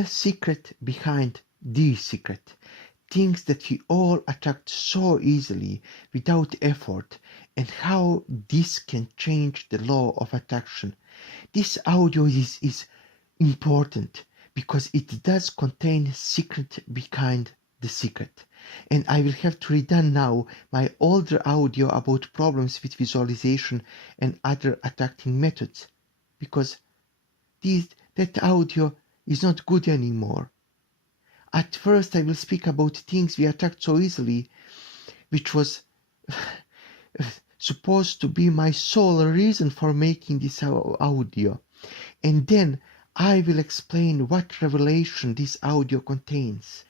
the secret behind the secret. Things that we all attract so easily without effort, and how this can change the law of attraction. This audio is important because it does contain secret behind the secret. And I will have to redone now my older audio about problems with visualization and other attracting methods, because that audio is not good anymore. At first I will speak about things we attract so easily, which was supposed to be my sole reason for making this audio. And then I will explain what revelation this audio contains.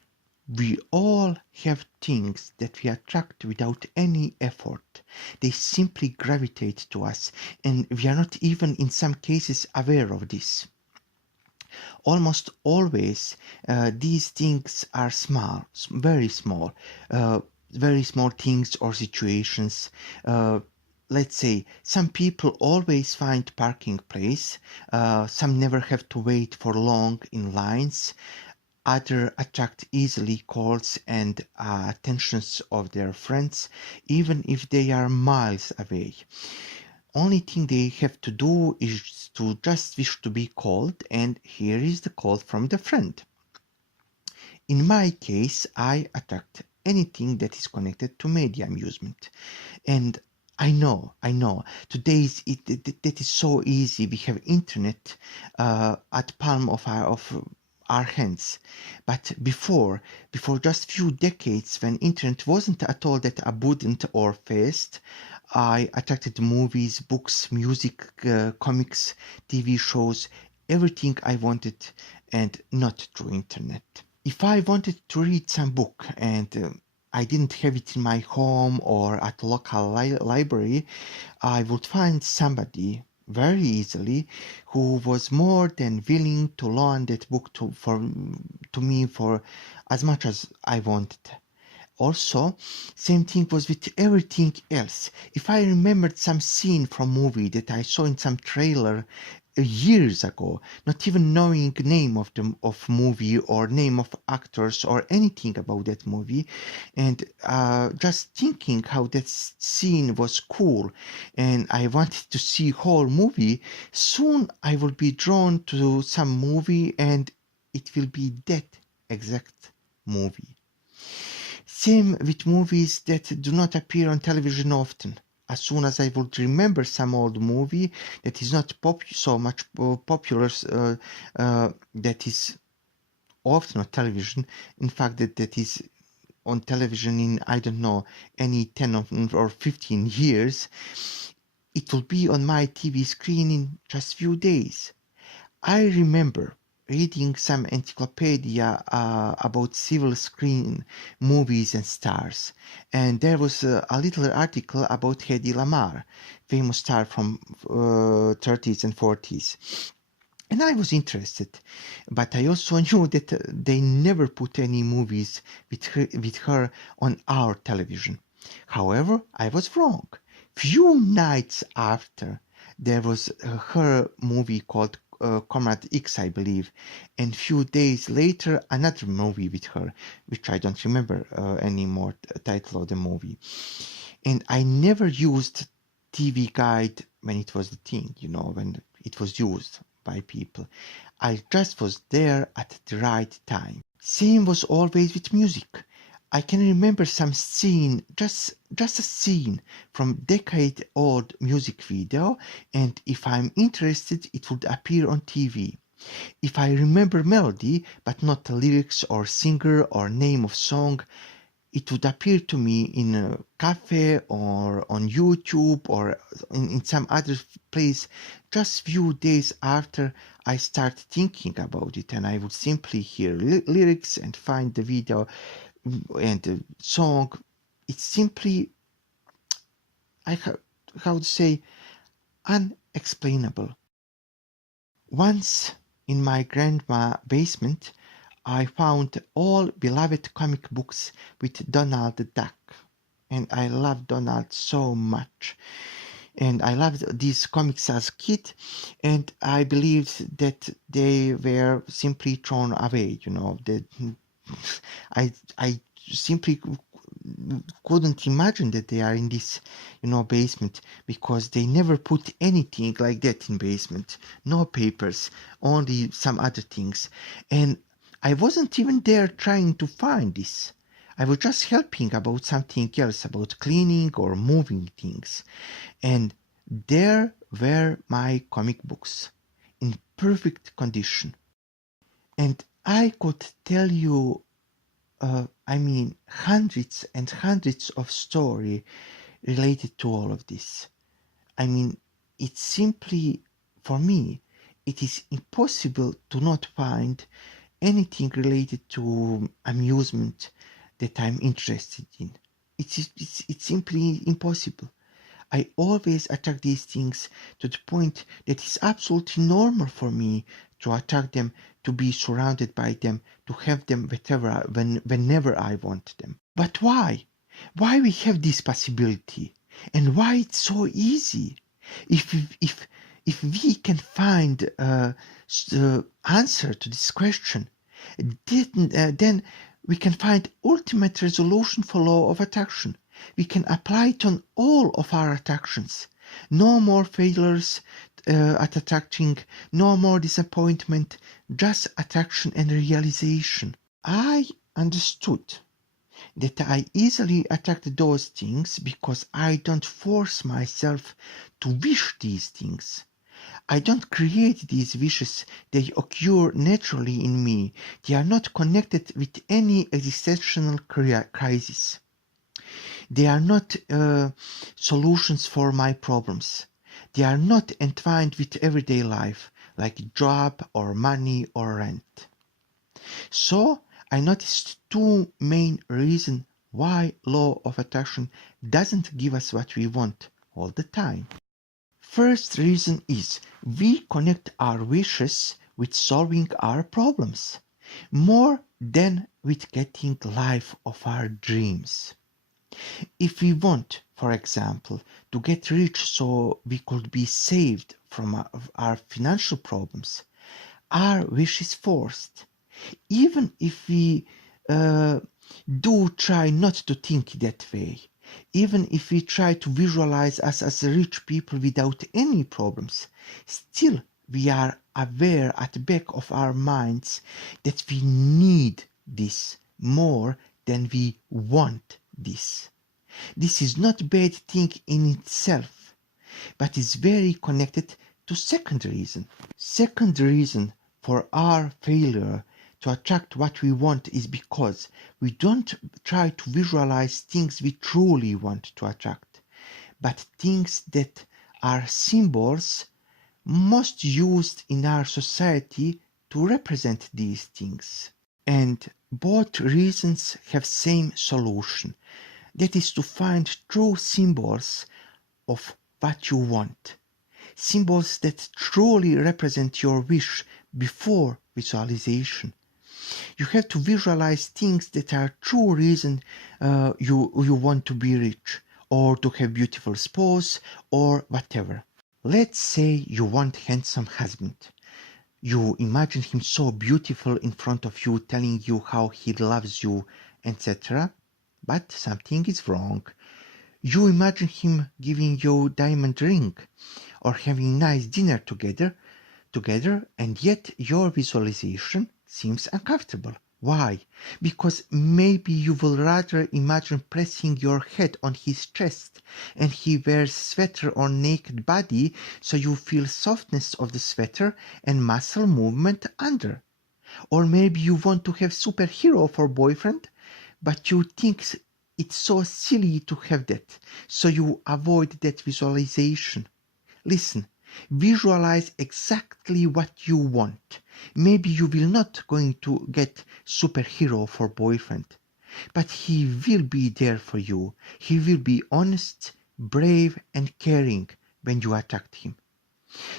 We all have things that we attract without any effort. They simply gravitate to us, and we are not even in some cases aware of this. Almost always these things are small, very small things or situations. Let's say some people always find parking place, some never have to wait for long in lines, others attract easily calls and attentions of their friends, even if they are miles away. Only thing they have to do is to just wish to be called, and here is the call from the friend. In my case, I attract anything that is connected to media amusement. And I know, today that is so easy. We have internet at palm of our hands. But before just few decades, when internet wasn't at all that abundant or fast, I attracted movies, books, music, comics, TV shows, everything I wanted, and not through internet. If I wanted to read some book and I didn't have it in my home or at local library, I would find somebody very easily who was more than willing to loan that book to me for as much as I wanted. Also, same thing was with everything else. If I remembered some scene from movie that I saw in some trailer years ago, not even knowing name of movie or name of actors or anything about that movie, and just thinking how that scene was cool, and I wanted to see whole movie, soon I will be drawn to some movie and it will be that exact movie. Same with movies that do not appear on television often. As soon as I would remember some old movie that is not so much popular, that is often on television, in fact that is on television in, I don't know, any 10 or 15 years, it will be on my TV screen in just few days. I remember reading some encyclopedia about silver screen movies and stars, and there was a little article about Hedy Lamarr, famous star from 30s and 40s. And I was interested, but I also knew that they never put any movies with her on our television. However, I was wrong. Few nights after, there was her movie called Comrade X, I believe, and few days later another movie with her, which I don't remember anymore title of the movie. And I never used TV Guide when it was the thing, when it was used by people. I just was there at the right time. Same was always with music. I can remember some scene, just a scene from decade-old music video, and if I'm interested, it would appear on TV. If I remember melody, but not the lyrics or singer or name of song, it would appear to me in a cafe or on YouTube or in some other place just few days after I start thinking about it, and I would simply hear lyrics and find the video and the song. It's simply, how to say, unexplainable. Once in my grandma's basement, I found all beloved comic books with Donald the Duck, and I love Donald so much. And I loved these comics as a kid, and I believed that they were simply thrown away. That I simply couldn't imagine that they are in this basement, because they never put anything like that in basement. No papers, only some other things. And I wasn't even there trying to find this. I was just helping about something else, about cleaning or moving things. And there were my comic books in perfect condition. And I could tell you, hundreds and hundreds of stories related to all of this. It's simply, for me, it is impossible to not find anything related to amusement that I'm interested in. It's simply impossible. I always attack these things to the point that it's absolutely normal for me to attack them, to be surrounded by them, to have them whenever I want them. But why? Why we have this possibility? And why it's so easy? If we can find the answer to this question, then we can find ultimate resolution for law of attraction. We can apply it on all of our attractions. No more failures at attracting, no more disappointment, just attraction and realization. I understood that I easily attract those things because I don't force myself to wish these things. I don't create these wishes, they occur naturally in me. They are not connected with any existential crisis. They are not solutions for my problems. They are not entwined with everyday life, like job or money or rent. So I noticed two main reasons why law of attraction doesn't give us what we want all the time. First reason is we connect our wishes with solving our problems more than with getting life of our dreams. If we want, for example, to get rich so we could be saved from our financial problems, our wish is forced. Even if we do try not to think that way, even if we try to visualize us as rich people without any problems, still we are aware at the back of our minds that we need this more than we want this. This is not a bad thing in itself, but is very connected to second reason. Second reason for our failure to attract what we want is because we don't try to visualize things we truly want to attract, but things that are symbols most used in our society to represent these things. And both reasons have same solution. That is to find true symbols of what you want. Symbols that truly represent your wish before visualization. You have to visualize things that are true reason you want to be rich, or to have beautiful spouse, or whatever. Let's say you want handsome husband. You imagine him so beautiful in front of you, telling you how he loves you, etc. But something is wrong. You imagine him giving you diamond ring, or having nice dinner together, and yet your visualization seems uncomfortable. Why? Because maybe you will rather imagine pressing your head on his chest, and he wears sweater or naked body, so you feel softness of the sweater and muscle movement under. Or maybe you want to have superhero for boyfriend, but you think it's so silly to have that, so you avoid that visualization. Listen, visualize exactly what you want. Maybe you will not going to get superhero for boyfriend, but he will be there for you. He will be honest, brave and caring when you attract him.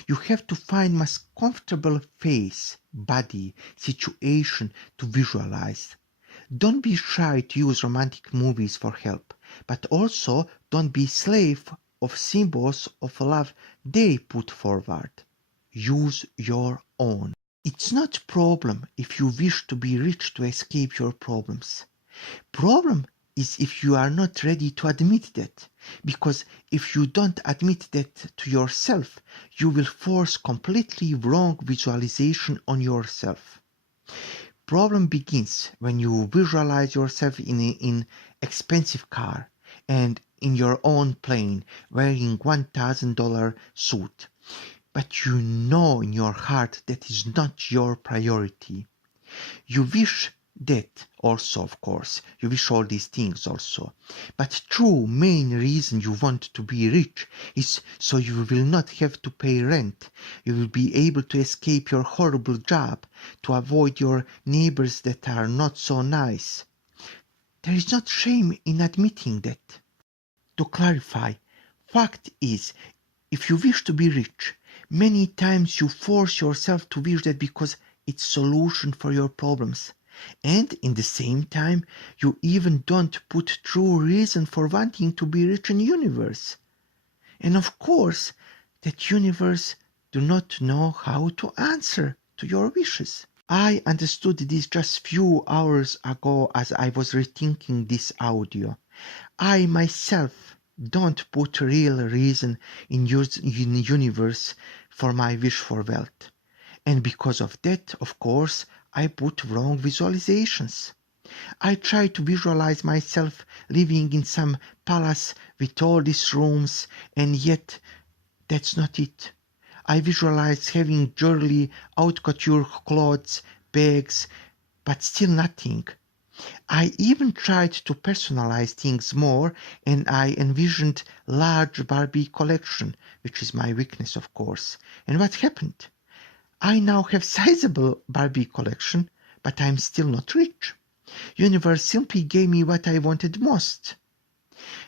You have to find most comfortable face, body, situation to visualize. Don't be shy to use romantic movies for help, but also don't be slave of symbols of love they put forward. Use your own. It's not a problem if you wish to be rich to escape your problems. Problem is if you are not ready to admit that, because if you don't admit that to yourself, you will force completely wrong visualization on yourself. Problem begins when you visualize yourself in an expensive car and in your own plane wearing $1,000 suit. But you know in your heart that is not your priority. You wish that also, of course. You wish all these things also. But true main reason you want to be rich is so you will not have to pay rent. You will be able to escape your horrible job, to avoid your neighbors that are not so nice. There is not shame in admitting that. To clarify, fact is, if you wish to be rich, many times you force yourself to wish that because it's solution for your problems. And in the same time, you even don't put true reason for wanting to be rich in universe. And of course, that universe do not know how to answer to your wishes. I understood this just few hours ago as I was rethinking this audio. I myself don't put real reason in universe for my wish for wealth. And because of that, of course, I put wrong visualizations. I try to visualize myself living in some palace with all these rooms, and yet that's not it. I visualize having jewelry, haute couture clothes, bags, but still nothing. I even tried to personalize things more, and I envisioned large Barbie collection, which is my weakness, of course. And what happened? I now have sizable Barbie collection, but I'm still not rich. Universe simply gave me what I wanted most.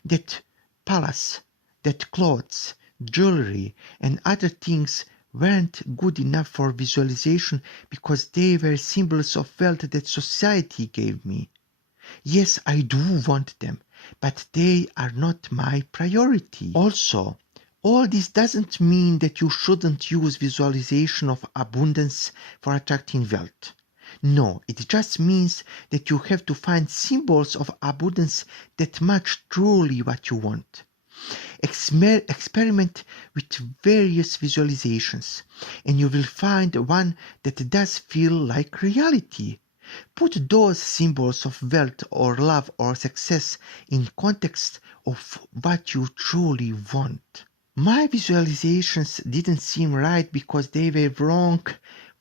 That palace, that clothes, jewelry, and other things weren't good enough for visualization because they were symbols of wealth that society gave me. Yes, I do want them, but they are not my priority. Also, all this doesn't mean that you shouldn't use visualization of abundance for attracting wealth. No, it just means that you have to find symbols of abundance that match truly what you want. Experiment with various visualizations, and you will find one that does feel like reality. Put those symbols of wealth or love or success in context of what you truly want. My visualizations didn't seem right because they were wrong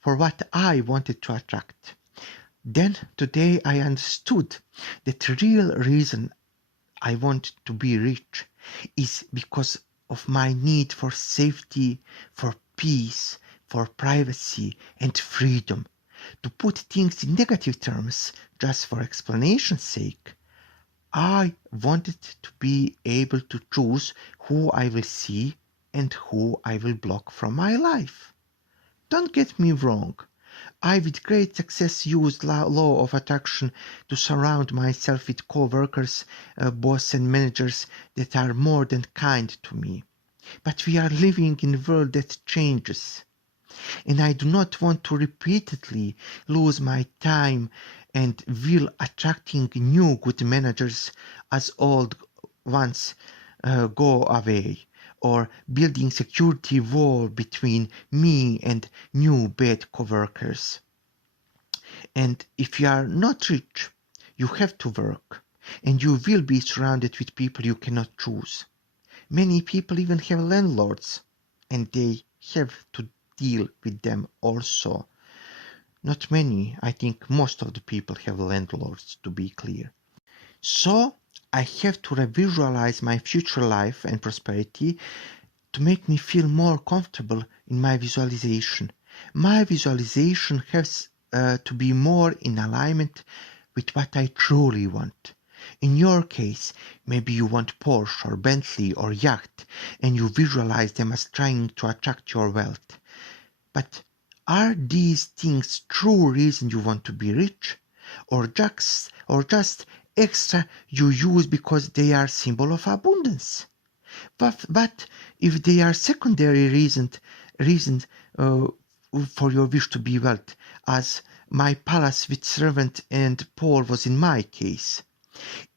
for what I wanted to attract. Then today I understood that the real reason I want to be rich is because of my need for safety, for peace, for privacy and freedom. To put things in negative terms, just for explanation's sake, I wanted to be able to choose who I will see and who I will block from my life. Don't get me wrong. I with great success used law of attraction to surround myself with co-workers, boss and managers that are more than kind to me. But we are living in a world that changes. And I do not want to repeatedly lose my time and will attracting new good managers as old ones go away, or building security wall between me and new bad coworkers. And if you are not rich, you have to work, and you will be surrounded with people you cannot choose. Many people even have landlords, and they have to deal with them also. Not many, I think most of the people have landlords, to be clear. So I have to revisualize my future life and prosperity to make me feel more comfortable in my visualization. My visualization has to be more in alignment with what I truly want. In your case, maybe you want Porsche or Bentley or yacht, and you visualize them as trying to attract your wealth. But are these things true reason you want to be rich, or just extra you use because they are symbol of abundance? But if they are secondary reasons for your wish to be wealthy, as my palace with servant and Paul was in my case,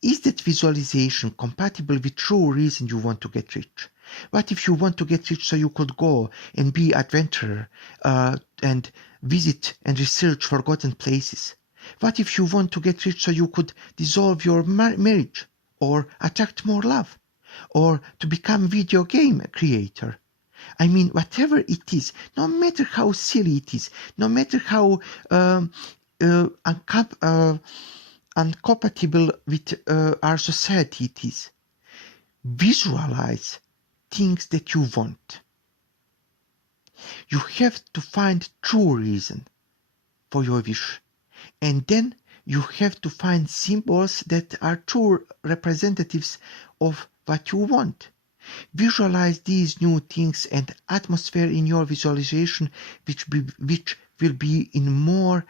is that visualization compatible with true reason you want to get rich? What if you want to get rich so you could go and be adventurer and visit and research forgotten places? What if you want to get rich so you could dissolve your marriage or attract more love or to become video game creator? I mean, whatever it is, no matter how silly it is, no matter how incompatible with our society it is, visualize things that you want. You have to find true reason for your wish, and then you have to find symbols that are true representatives of what you want. Visualize these new things and atmosphere in your visualization which will be in more,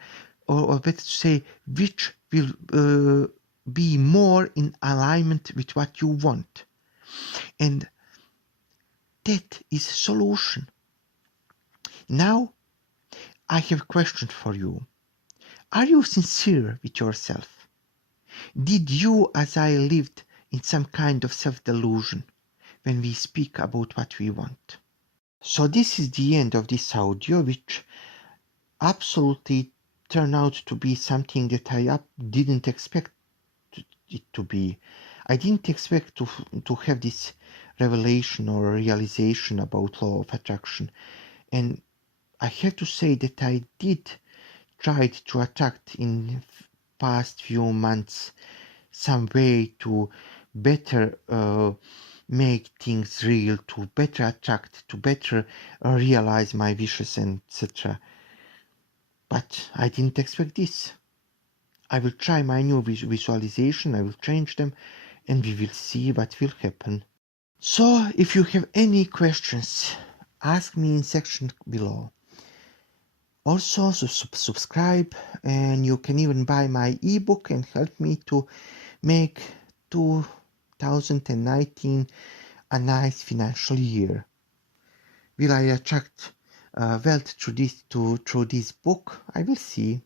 or better to say, which will be more in alignment with what you want. And that is solution. Now, I have a question for you. Are you sincere with yourself? Did you, as I, lived in some kind of self-delusion when we speak about what we want? So this is the end of this audio, which absolutely turned out to be something that I didn't expect it to be. I didn't expect to have this revelation or realization about law of attraction, and I have to say that I did try to attract in past few months some way to better make things real, to better attract, to better realize my wishes, etc. But I didn't expect this. I will try my new visualization, I will change them, and we will see what will happen. So, if you have any questions, ask me in section below. Also, subscribe, and you can even buy my ebook and help me to make 2019 a nice financial year. Will I attract wealth through this book? I will see,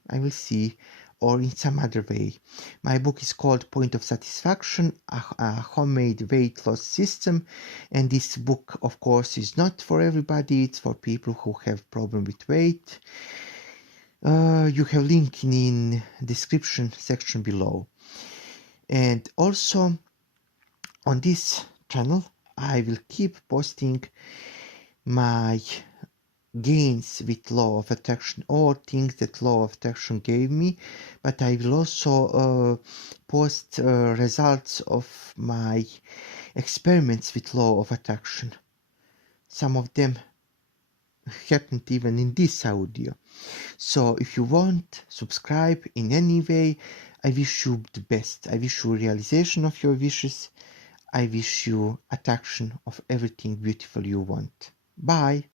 or in some other way. My book is called Point of Satisfaction, a homemade weight loss system, and this book, of course, is not for everybody. It's for people who have problem with weight. You have link in description section below. And also on this channel I will keep posting my gains with law of attraction, or things that law of attraction gave me, but I will also post results of my experiments with law of attraction. Some of them happened even in this audio. So if you want, subscribe in any way. I wish you the best. I wish you realization of your wishes. I wish you attraction of everything beautiful you want. Bye.